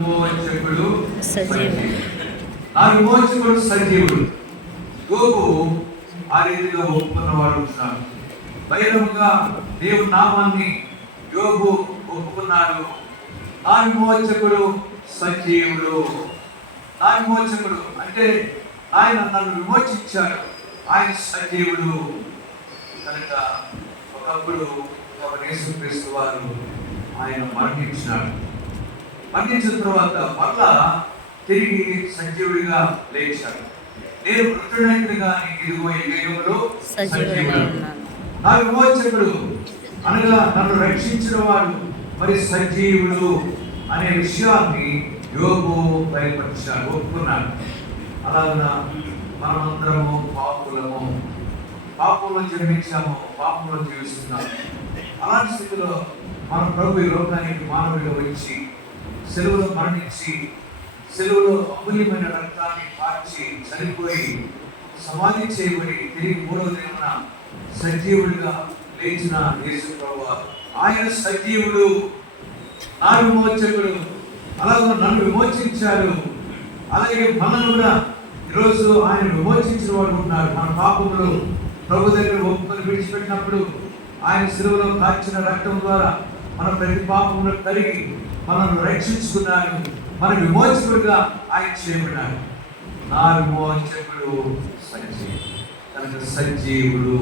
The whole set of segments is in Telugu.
విమోచకుడు సజీవుడు. ఆ విమోచకుడు సజీవుడు. యోబు ఆ రీతిగా ఒప్పుకున్నవాడు ఉన్నాడు. బహిరంగంగా దేవుని నామాన్ని యోబు ఒప్పుకున్నాడు. ఆ విమోచకుడు సజీవుడు. ఆ విమోచకుడు అంటే ఆయన నన్ను విమోచించాడు, ఆయన సజీవుడు కనుక. ఒకప్పుడు యేసుక్రీస్తు వారు ఆయన మరణించినాడు. మరణించిన తర్వాత మళ్ళా తిరిగి సజీవుడిగా లేచాడు. నేను మృతుడైనది కానీ ఇదిగో ఈ యుగంలో సజీవుడు. నా విమోచకుడు అనగా నన్ను రక్షించిన వాడు మరి సజీవుడు అనే విషయాన్ని యోబు బయలుపరిచాడు, ఒప్పుకున్నాడు. అలాగ మనమందరము పాపులము, పాపంలో జన్మించాము, పాపంలో జీవిస్తున్నాము. అలాంటి స్థితిలో మన ప్రభు ఈ లోకానికి మానవుడిగా వచ్చి సెలవులో మరణించి సెలవులో అమూల్యమైన రక్తాన్ని మార్చి చనిపోయి సమాధి చేయబడి తిరిగి మూడవ దినమున సజీవుడిగా లేచిన యేసు ప్రభువు ఆయన సజీవుడు, నా విమోచకుడు. అలాగే నన్ను విమోచించాడు. అలాగే మనల్ని కూడా ఈరోజు ఆయన విమోచించిన వాడు ఉన్నాడు. మన పాపములు ప్రభు దగ్గర ఒప్పుకొని విడిచిపెట్టినప్పుడు ఆయన శిలువలో కాచిన రక్తం ద్వారా మన ప్రతి పాపమును కరిగి మనల్ని రక్షించుకున్నాడు. మన విమోచకుడుగా ఆయన చేయబడ్డాడు. నా విమోచకుడు సజీవుడు కనుక సజీవుడు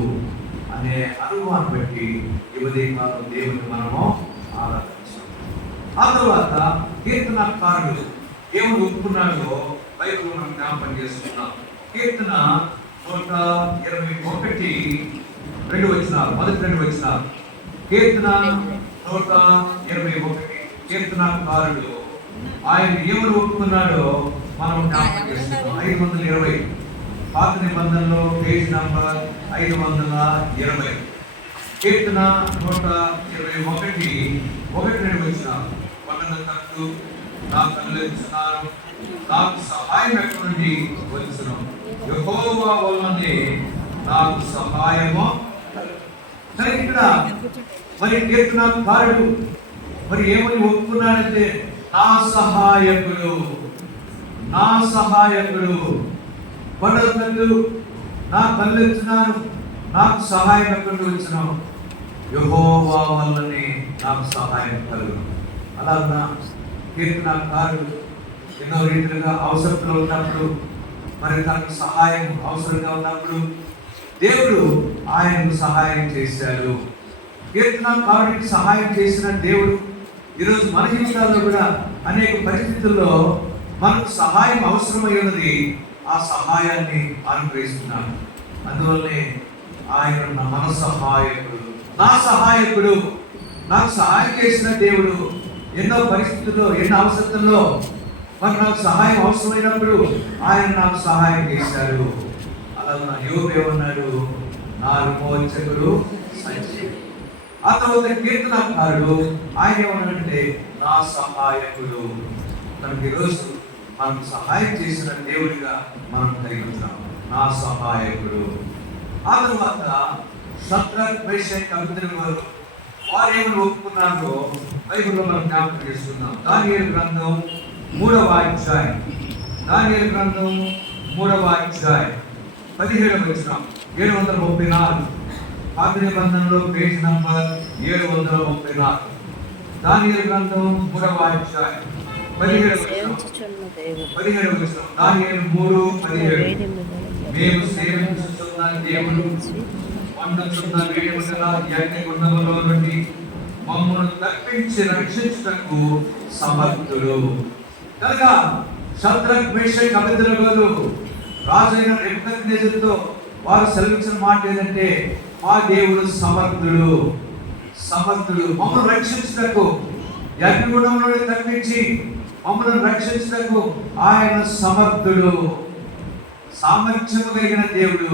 అనే అనుభవాన్ని బట్టి ఈ ఉదయకాలం దేవుని మనము ఆరాధించాం. ఆ తర్వాత కీర్తనకారుడు దేవుడు ఒప్పుకున్నాడో బైబిల్ మనం జ్ఞాపకం చేసుకున్నాం. కీర్తన 121 మొదటి 2 వచనాలు. కీర్తన 121 కీర్తనకారుడు ఆయన ఎవరు ఒప్పుకున్నాడో మనం జ్ఞాపకం చేసుకున్నాం. 520 పాత నిబంధనలో పేజ్ నంబర్ 520 కీర్తన 121 1-2 వచనాలు. పట్టణ తట్టు నా కళ్ళెత్తున్నారు, నాకు సహాయం ఎక్కడి నుండి వచ్చును, యెహోవా వల్లనే నాకు సహాయము. సరే, ఇక్కడ మరి కీర్తనకారుడు మరి ఏమని ఒప్పుకున్నాడంటే నా సహాయకుడు, నా సహాయకుడు. కొండల తట్టు నా కళ్ళెత్తున్నారు, నాకు సహాయం ఎక్కడి నుండి వచ్చును, యెహోవా వల్లనే నాకు సహాయం కలుగును. అలాగా కీర్తనకారుడు ఎన్నో రీతిలుగా అవసరంలో ఉన్నప్పుడు మరి తనకు సహాయం అవసరంగా ఉన్నప్పుడు దేవుడు ఆయనకు సహాయం చేశాడు. కీర్తనకారుడికి సహాయం చేసిన దేవుడు ఈరోజు మన జీవితాల్లో కూడా అనేక పరిస్థితుల్లో మనకు సహాయం అవసరమై ఉన్నది. ఆ సహాయాన్ని అనుగ్రహిస్తున్నాడు. అందువల్లనే ఆయన మన సహాయకుడు, నా సహాయకుడు. నాకు సహాయం చేసిన దేవుడు ఎన్నో పరిస్థితుల్లో ఎన్నో అవసరంలో మరి నాకు సహాయం అవసరమైనప్పుడు ఆయన నాకు సహాయం చేశాడు. అలా యోబు ఏమన్నాడు, నా విమోచకుడు సజీవుడు. ఆ తర్వాత కీర్తనకారుడు ఆయన ఏమన్నాడంటే నా సహాయకుడు. మనకి ఈరోజు మనకు సహాయం చేసిన దేవుడిగా మనం కలిగి ఉన్నాం, నా సహాయకుడు. ఆ తర్వాత షద్రక్ మేషక్ అబేద్నెగో వారు ఏమని ఒప్పుకున్నారో బైబిల్లో మనం జ్ఞాపకం చేసుకున్నాం. దానియేలు గ్రంథం 3వ అధ్యాయం, దానియేలు గ్రంథం 3వ అధ్యాయం 17వ వచనం. 734 పాత నిబంధనలో పేజ్ నంబర్ 734. దానియేలు గ్రంథం 3వ అధ్యాయం 17వ వచనం. దానియేలు 3:17 మేము సేవించుచున్న దేవుడు వండుచున్న వేడిముల యజ్ఞగుండములో నుండి మమ్మల్ని తప్పించి రక్షించుటకు సమర్థుడు. కనుక షద్రక్ మేషక్ అబేద్నెగోలు రాజైన నెబుకద్నెజరుతో వారు సెలవించిన మాట ఏంటంటే మా దేవుడు సమర్థుడు, సమర్థుడు. మమ్మల్ని రక్షించుటకు యజ్ఞగుండం నుండి తప్పించి మమ్మల్ని రక్షించుటకు ఆయన సమర్థుడు, సామర్థ్యము కలిగిన దేవుడు.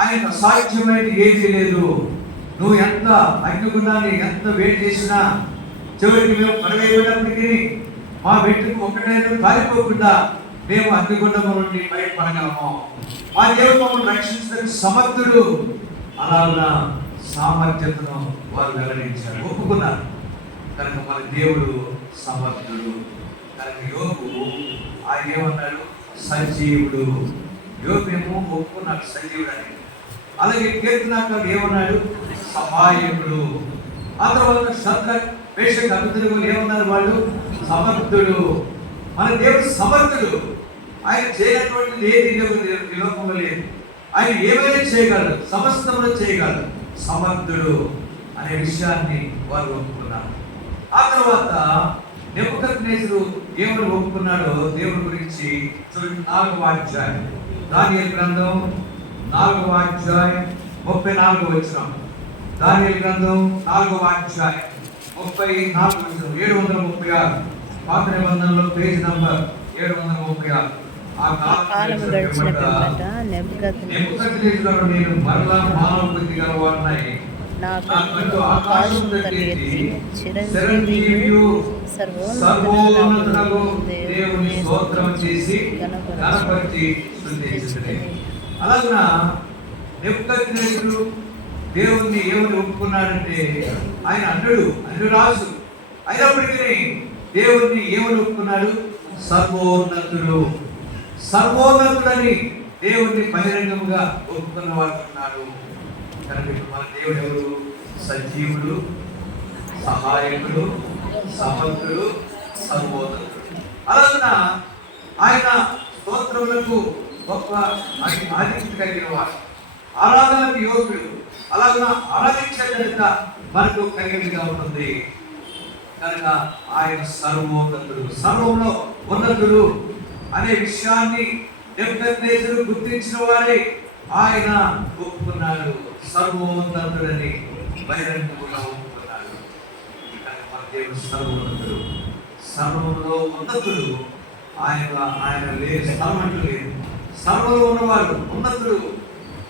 ఆయన అసాధ్యమైన ఏది లేదు. నువ్వు ఎంత అగ్నిగుండాన్ని ఎంత వేడి చేసినా చివరికి మేము పడవేయబడినప్పటికీ మా వెంటకు ఒకటైనా కాలిపోకుండా మేము అగ్నిగుండము నుండి బయటపడగలము. మా దేవుడు మమ్మల్ని రక్షించడానికి సమర్థుడు. అలాగా సామర్థ్యతను వారు వెల్లడించారు, ఒప్పుకున్నారు. కనుక మన దేవుడు సమర్థుడు. ఆయన ఏమన్నాడు? సజీవుడు. యోబేమో ఒప్పుకున్నాడు సజీవుడు అని. అలాగే కీర్తనాకారుడు ఏమన్నాడు? సహాయకుడు. ఆ తర్వాత శద్రక్ మేషక్ అబేద్నెగోలు ఏమన్నారు? వాళ్ళు సమర్థుడు. మన దేవుడు సమర్థుడు. ఆయన చేయనటువంటి ఏది ఈ లోకంలో లేదు. ఆయన ఏమైనా చేయగలడు, సమస్తమును చేయగలడు, సమర్థుడు అనే విషయాన్ని వారు ఒప్పుకున్నారు. ఆ తర్వాత నెబుకద్నెజరు ఏమని ఒప్పుకున్నాడో దేవుడి గురించి చూడండి. 4వ అధ్యాయం దానియేలు గ్రంథం 4వ అధ్యాయం 34వ వచనం. దానియేలు గ్రంథం 4వ అధ్యాయం 34వ వచనం. 736 పాత నిబంధనలో పేజీ నంబర్ 736. ఆ కాలం గడిచిన పిమ్మట నెబుకద్నెజరు నేను మరలా మానవ బుద్ధి గలవాడినై నాకంటూ ఆకాశం ఎత్తి చిరంజీవియు సర్వోన్నతుడగు దేవుని స్తోత్రం చేసి గణపతి స్తుతించుడి. అలాగా నెబుకద్నెజరు దేవుణ్ణి ఏమని ఒప్పుకున్నాడంటే ఆయన అన్యురాజు అయినప్పటికీ దేవుణ్ణి ఏమని ఒప్పుకున్నాడు? సర్వోన్నతుడు. సర్వోన్నతుడని దేవుణ్ణి బహిరంగముగా ఒప్పుకున్న వాడు ఉన్నాడు. కనుక మన దేవుడు ఎవరు? సజీవుడు, సహాయకుడు, సమర్థుడు, సర్వోన్నతుడు. అలాగన ఆయన స్తోత్రములకు గొప్ప ఆధిక్యత కలిగిన వాడు, ఆరాధనకు యోగ్యుడు. అలాగన ఆరాధించేట మనకు కలిగినగా ఉంటుంది. కనుక ఆయన సర్వోన్నతుడు, సర్వంలో ఉన్నతుడు అనే విషయాన్ని నెబుకద్నెజరు గుర్తించిన వారే ఆయన ఒప్పుకున్నాడు. సర్వోన్నతుడని బహిరంగంగా ఒప్పుకున్నాడు. మన దేవుడు సర్వోన్నతుడు, సర్వంలో ఉన్నతుడు. ఆయన లేదు, సర్వంటు లేదు. సర్వంలో ఉన్నవాడు ఉన్నతుడు.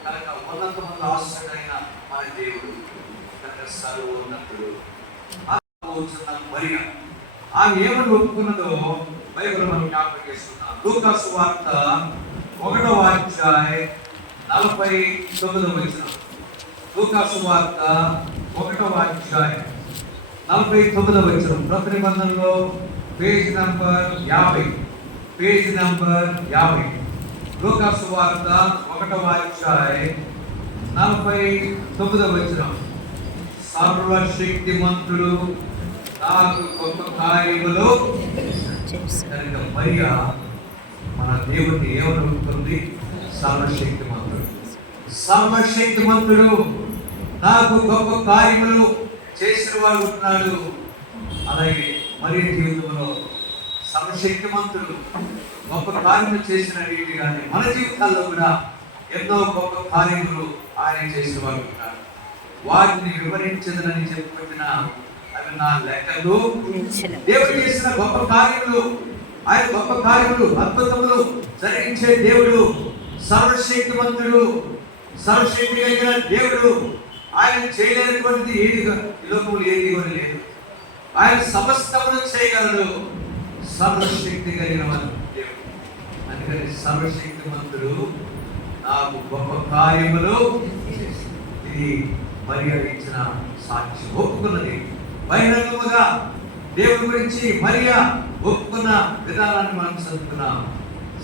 కనుక ఉన్నతమైన ఆశ్రయుడైన మన దేవుడు కనుక సర్వోన్నతుడు. మరియ ఆమె ఏమని ఒప్పుకున్నదో బైబిల్ మనం జ్ఞాపకం చేసుకున్నాం. లూకా సువార్త 1వ అధ్యాయం 49వ వచనం. లూకా సువార్త 1వ అధ్యాయం 49వ వచనం. కొత్త నిబంధనలో పేజ్ నంబర్ 50. లూకా సువార్త 1వ అధ్యాయం 49వ వచనం. సర్వశక్తిమంతుడు నాకు గొప్ప కార్యములు కనుక మరియ మన దేవుడిని ఏమని ఒప్పుకుంది? సర్వశక్తిమంతుడు నాకు గొప్ప కార్యములు చేసిన వాడు ఉంటున్నాడు. అలాగే మరియ జీవితంలో సర్వశక్తిమంతుడు గొప్ప కార్యములు చేసిన రీతిగానే మన జీవితాల్లో కూడా ఎన్నో గొప్ప కార్యములు ఆయన చేసిన వాడు ఉంటున్నాడు. వాటిని వివరించదని చెప్పుకుంటున్న అవి నా లెక్కలు. దేవుడు చేసిన గొప్ప కార్యములు, ఆయన గొప్ప కార్యములు, అద్భుతములు జరిగించే దేవుడు, సర్వశక్తిమంతుడు, సర్వశక్తి కలిగిన దేవుడు. ఆయన చేయలేనటువంటిది ఏది ఈ లోకంలో ఏది కూడా లేదు. ఆయన సమస్తమును చేయగలడు. సర్వశక్తి కలిగిన దేవుడు. అందుకని సర్వశక్తిమంతుడు నాకు గొప్ప కార్యములు. ఇది మరియ ఇచ్చిన సాక్ష్యం, ఒప్పుకున్నది బహిరంగముగా దేవుడి గురించి మరియ ఒప్పుకున్న విధానాన్ని మనం చదువుకున్నాం.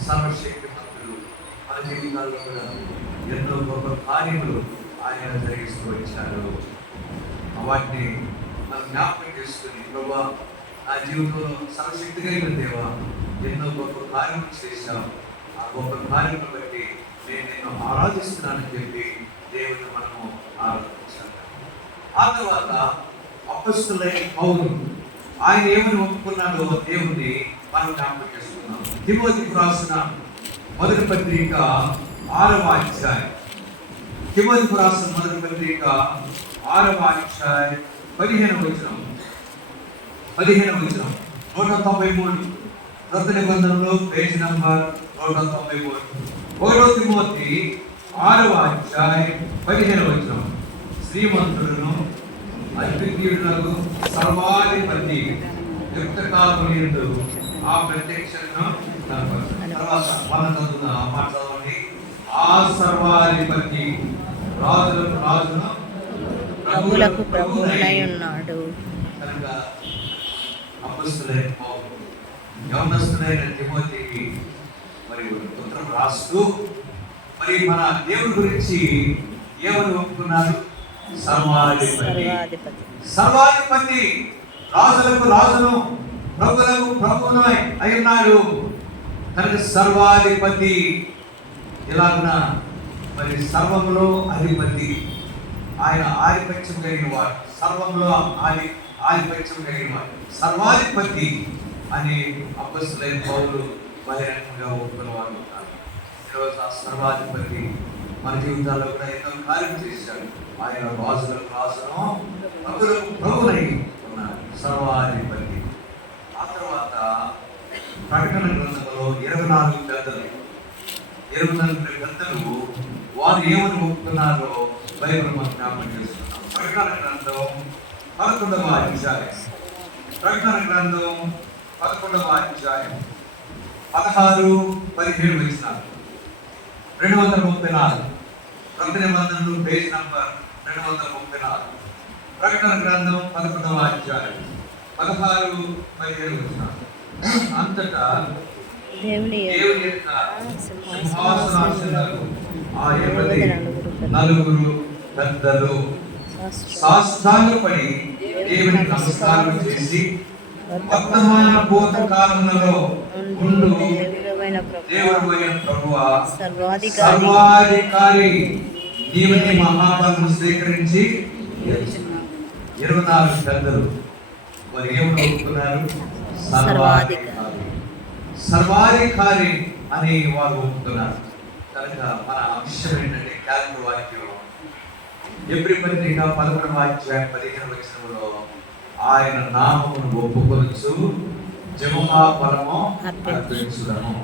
సర్వశక్తిమంతుడు మన జీవితాల్లో కూడా ఎన్నో గొప్ప కార్యములు ఆయన జరిగిస్తూ వచ్చారు. వాటిని మనం జ్ఞాపకం చేసుకుని, ప్రభా నా జీవితంలో సర్వశక్తి కలిగిన దేవా ఎన్నో గొప్ప కార్యములు చేశావు, ఆ గొప్ప కార్యములు బట్టి నేను నిన్ను ఆరాధిస్తున్నానని చెప్పి దేవుడిని మనము ఆరాధించాలి. ఆ తర్వాత అపొస్తలుడైన పౌలు ఆయన ఏమని ఒప్పుకున్నాడో దేవుణ్ణి మనం జ్ఞాపకం చేసుకున్నాం. తిమోతికి రాసిన మొదటి పత్రిక 6వ అధ్యాయం. తిమోతికి రాసిన మొదటి పత్రిక 6వ అధ్యాయం 15వ వచనం. 193 కొత్త నిబంధనలో పేజీ నంబర్ 193. 1వ తిమోతి 6వ అధ్యాయం 15వ వచనం. శ్రీమంతుడును అద్వితీయుడునకు సర్వాధిపతి యుక్తకాలమునందు ఆ ప్రత్యక్షతను తర్వాత మన చదువున మాట్లాడండి. ఆ సర్వాధిపతి రాజులకు రాజును ప్రభువులకు ప్రభువునై ఉన్నాడు. కనుక అపొస్తలుడైన పౌలు యవనస్తుడైన తిమోతికి తిమోతికి మరి ఉత్తరం రాస్తూ మరి మన దేవుడి గురించి ఏమని ఒప్పుకున్నారు? సర్వాధిపతి, రాజులకు రాజును, ప్రభులకు ప్రభువును అయి ఉన్నాడు. కనుక సర్వాధిపతి ఇలాగున మరి సర్వంలో అధిపతి, ఆయన ఆధిపత్యం కలిగిన వాడు, సర్వంలో ఆధిపత్యం కలిగిన వాడు, సర్వాధిపతి అని అపొస్తలులైన పౌలు బహిరంగంగా ఒప్పుకున్నవాడు. ఈరోజు ఆ సర్వాధిపతి మన జీవితాల్లో కూడా ఎంతో కార్యం చేశాడు. ఆయన రాజులకు రాజును, ప్రభులకు ప్రభువునై ఉన్నాడు, సర్వాధిపతి. ఆ తర్వాత ప్రకటన గ్రంథంలో 24 పెద్దలు వారు ఏమని ఒప్పుకున్నారో బైబిల్ మనం జ్ఞాపకం చేస్తున్నాం. ప్రకటన గ్రంథం 11వ అధ్యాయం, ప్రకటన గ్రంథం 11వ అధ్యాయం 16-17 వచనాలు, 234 ప్రకటన నిబంధనలు పేజ్ నంబర్ 234. ప్రకటన గ్రంథం 11వ అధ్యాయం 16-17 వచనాలు. అంతటా దేవుని యొక్క సింహాసనాసీనులకు ఆ 84 పెద్దలు సాష్టాంగపడి దేవునికి నమస్కారం చేసి, వర్తమాన భూత కాలంలో ఉండు దేవుడైన ప్రభువా, సర్వాధికారి నీవే మహాబలము స్వీకరించి 24 పెద్దలు వారు ఏమని ఒప్పుకున్నారు? సర్వాధికారి అని వారు ఒప్పుకున్నారు. కనుక మన అంశం ఏంటంటే క్యాలెండర్ వాక్యం ఎబ్రీ పత్రిక 11వ అధ్యాయం 15వ వచనంలో ఆయన నామమును ఒప్పుకొనుచు జముమా ఫలము అర్పించుదము.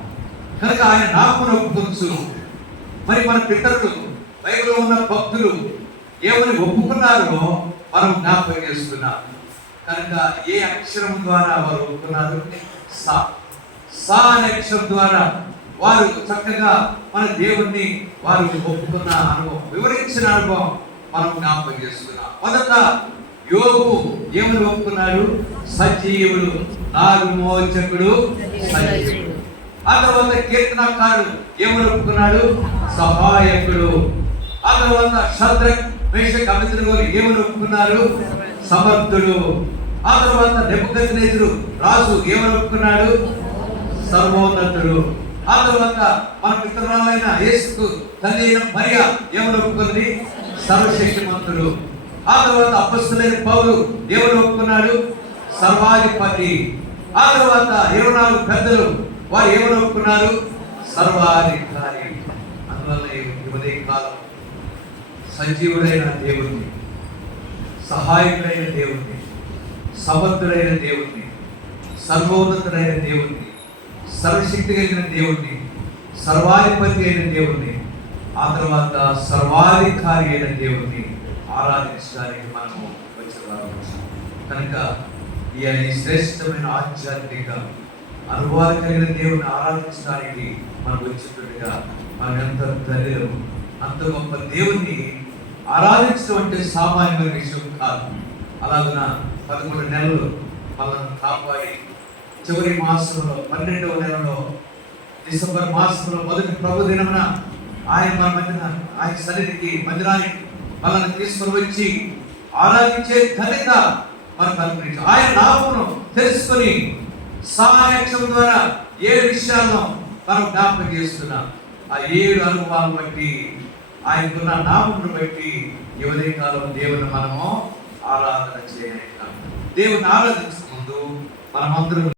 కనుక ఆయన నామమును ఒప్పుకొనుచు. మరి మన పితరులు బైబిల్లో ఉన్న భక్తులు ఏమని ఒప్పుకున్నారో మనం జ్ఞాపకం చేసుకున్నాం. కనుక ఏ అక్షరం ద్వారా వారు ఒప్పుకున్నారు? సా అనే అక్షరం ద్వారా వారు చక్కగా మన దేవుణ్ణి వారు ఒప్పుకున్న అనుభవం, వివరించిన అనుభవం మనం జ్ఞాపకం చేసుకున్నాం. మొదట యోబు ఏమని ఒప్పుకున్నాడు? సజీవుడు, నా విమోచకుడు సజీవుడు. ఆ తర్వాత కీర్తనకారుడు ఏమని ఒప్పుకున్నాడు? సహాయకుడు. ఆ తర్వాత షద్రక్ మేషక్ అబేద్నెగోలు ఏమని ఒప్పుకున్నారు? సమర్థుడు. ఆ తర్వాత నెబుకద్నెజరు రాజు ఏమని ఒప్పుకున్నాడు? సర్వోన్నతుడు. ఆ తర్వాత మన పితరులైన యేసుకు తల్లి అయిన మరియా ఏమని ఒప్పుకుంది? సర్వశక్తిమంతుడు. ఆ తర్వాత అపొస్తలులైన పౌలు ఏమని ఒప్పుకున్నాడు? సర్వాధిపతి. ఆ తర్వాత 24 పెద్దలు వారు ఏమని ఒప్పుకున్నారు? సర్వాధికారి. అందువల్ల ఈ ఉదయకాలం సజీవుడైన దేవుణ్ణి, సహాయకుడైన దేవుణ్ణి, సమర్థుడైన దేవుణ్ణి, సర్వోన్నతుడైన దేవుణ్ణి, సర్వశక్తి కలిగిన దేవుణ్ణి, సర్వాధిపతి అయిన దేవుణ్ణి, ఆ తర్వాత సర్వాధికారి అయిన దేవుణ్ణి ఆరాధించడానికి మనము వచ్చేవారు. కనుక ఈ శ్రేష్టమైన ఆధ్యాత్మిక అనుభవాలు కలిగిన దేవుణ్ణి ఆరాధించడానికి మనం వచ్చినట్టుగా మనం ఎంత ధైర్యం, అంత గొప్ప దేవుణ్ణి ఆరాధించడం అంటే సామాన్యమైన విషయం కాదు. అలాగున 11 నెలలు మనల్ని కాపాడి చివరి మాసంలో 12వ నెలలో డిసెంబర్ మాసంలో మొదటి ప్రభు దినమున ఆయన మన మధ్యన ఆయన సన్నిధికి మందిరానికి మనల్ని తీసుకుని వచ్చి ఆరాధించే ఘనత మనకు అనుగ్రహించారు. ఆయన నామమును తెలుసుకొని సహాయక్షం ద్వారా 7 విషయాలను మనం జ్ఞాపకం చేస్తున్నాం. ఆ 7 అనుభవాలను బట్టి, ఆయనకున్న నామమును బట్టి ఈ ఉదయకాలం దేవుని మనము ఆరాధన చేయాలి. దేవుని ఆరాధించక ముందు మనమందరం